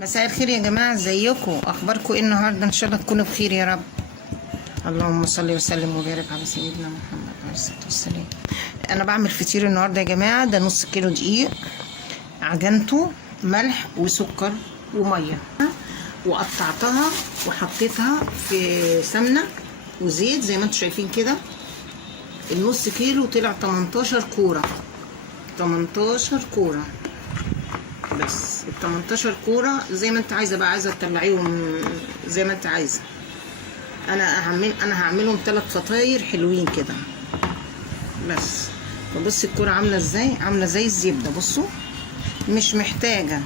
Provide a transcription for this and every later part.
مساء الخير يا جماعة، ازيكم؟ اخباركم ايه النهارده؟ ان شاء الله تكونوا بخير يا رب. اللهم صل وسلم وبارك على سيدنا محمد عليه الصلاه والسلام. انا بعمل فطير النهارده يا جماعه. ده نص كيلو دقيق، عجنته ملح وسكر وميه، وقطعتها وحطيتها في سمنه وزيت زي ما انتم شايفين كده. النص كيلو طلع 18 كوره، 18 كوره بس. ال 18 كوره زي ما انت عايزه بقى، عايزه تطلعيهم زي ما انت عايزه. انا هعملهم 3 فطاير حلوين كده بس. فبصي الكوره عامله ازاي، عامله زي الزبده. بصوا، مش محتاجه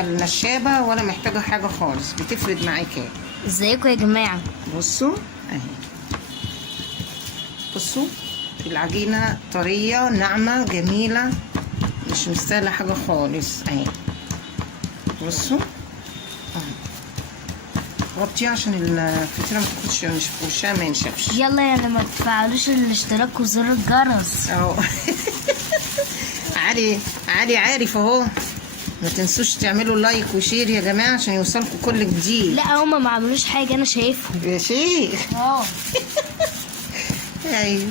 النشابه ولا محتاجه حاجه خالص، بتفرد معاكي. ازيكم يا جماعه؟ بصوا اهي، بصوا العجينه طريه ناعمه جميله، مش مستاهله حاجه خالص اهي. بصوا اهي، غطيها عشان الفطيره ما تاخدش، مش وشها ما ينشفش. يلا يا ما تفعلوش الاشتراك وزر الجرس اهو علي عارف اهو. ما تنسوش تعملوا لايك وشير يا جماعه عشان يوصلكم كل جديد. لا هما ما عملوش حاجه، انا شايفهم يا شيخ. ايوه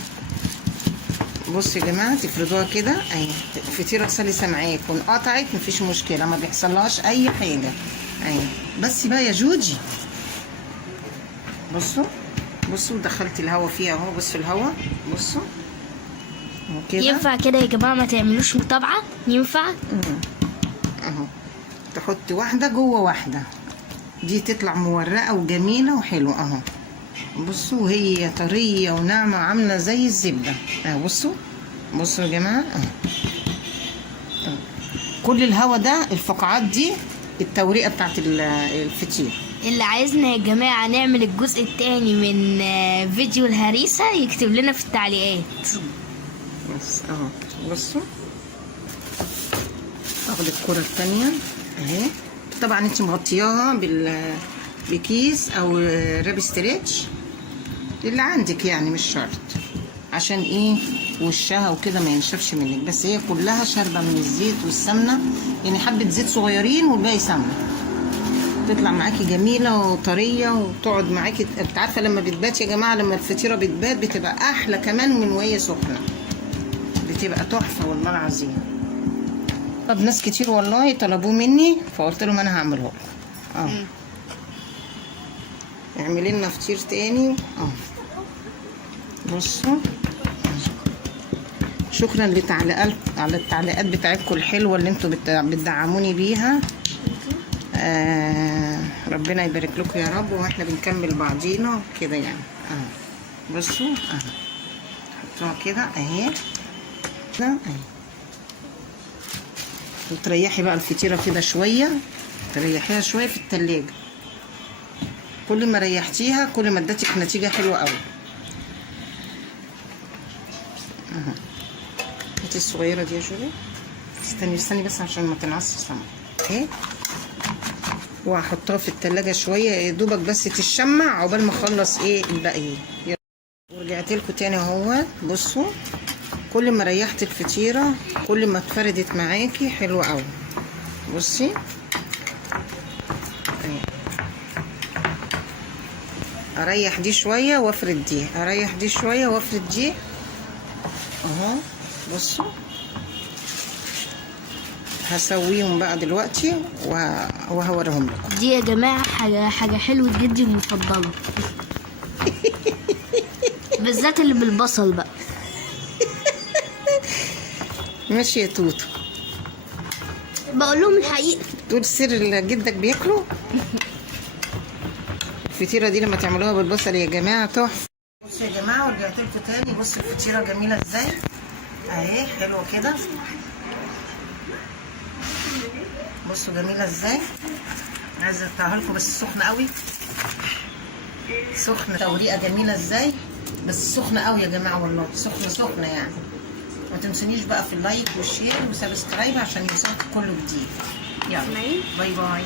بصوا يا جماعه، تفردوها كده اهي. الفطيره سلسه معاكم، قطعت مفيش مشكله، ما بيحصلهاش اي حاجه اهي. بس بقى يا جوجي، بصوا دخلت الهوا فيها اهو. بصوا الهوا، بصوا كده. ينفع كده يا جماعه؟ ما تعملوش متابعه؟ ينفع اهو. تحط واحده جوه واحده، دي تطلع مورقه وجميله وحلوه اهو. بصوا هي طريه وناعمه عامله زي الزبده اهو. بصوا يا جماعه اهو. كل الهوا ده، الفقاعات دي التوريقه بتاعت الفطير. اللي عايزنا يا جماعه نعمل الجزء الثاني من فيديو الهريسه يكتب لنا في التعليقات. بس اهو. بصوا اخد الكرة التانية اهي. طبعا انت مغطياها بكيس او راب ستريتش اللي عندك يعني، مش شرط. عشان ايه؟ وشها وكده ما ينشفش منك. بس هي كلها شاربه من الزيت والسمنه، يعني حبه زيت صغيرين والباقي سمنه. تطلع معاكي جميله وطريه وتقعد معاكي. انت عارفه لما بتبات يا جماعه، لما الفطيره بتبات بتبقى احلى كمان من وهي سخنه، بتبقى تحفه والله العظيم. طب ناس كتير والله طلبوه مني، فقلت لهم انا هعمله لكم. اعملي لنا فطير تاني. بصوا، شكرا على التعليقات بتاعتكم الحلوه اللي انتوا بتدعموني بيها. ربنا يبارك لكم يا رب، واحنا بنكمل بعضينا كده يعني. بصوا حطوها كده اهي اهي. وتريحي بقى الفطيره كده شويه، تريحيها شويه في التلاجة. كل ما ريحتيها كل ما ادتك نتيجه حلوه قوي. هاتي الصغيره دي يا جولي. استني بس عشان ما تنعصش سمك اهي. وهحطها في التلاجة شويه يا دوبك بس تشمع عقبال ما اخلص ايه الباقي. ورجعت لكم تاني اهو. بصوا كل ما ريحت الفطيره كل ما اتفردت معاكي حلوه قوي. بصي اريح دي شويه وافرد دي، اريح دي شويه وافرد دي اهو. بصوا هسويهم بقى دلوقتي وهوريهم لكم. دي يا جماعه حاجه حلوه جدا مفضله بالذات اللي بالبصل بقى. ماشي يا توتو، بقول لهم الحقيقه. تقول سر اللي جدك بياكله. الفطيره دي لما تعملوها بالبصل يا جماعه تحفه. بصوا يا جماعه، ورجعت لكم تاني. بصوا الفطيره جميله ازاي اهي، حلوه كده. بصوا جميله ازاي. عايزه اقطعها لكم بس سخنه قوي، سخنه. توريقه جميله ازاي، بس سخنه قوي يا جماعه والله، سخنه يعني. ما تنسونيش بقى في اللايك والشير وسبسكرايب عشان يوصلكم كل جديد. يلا باي باي.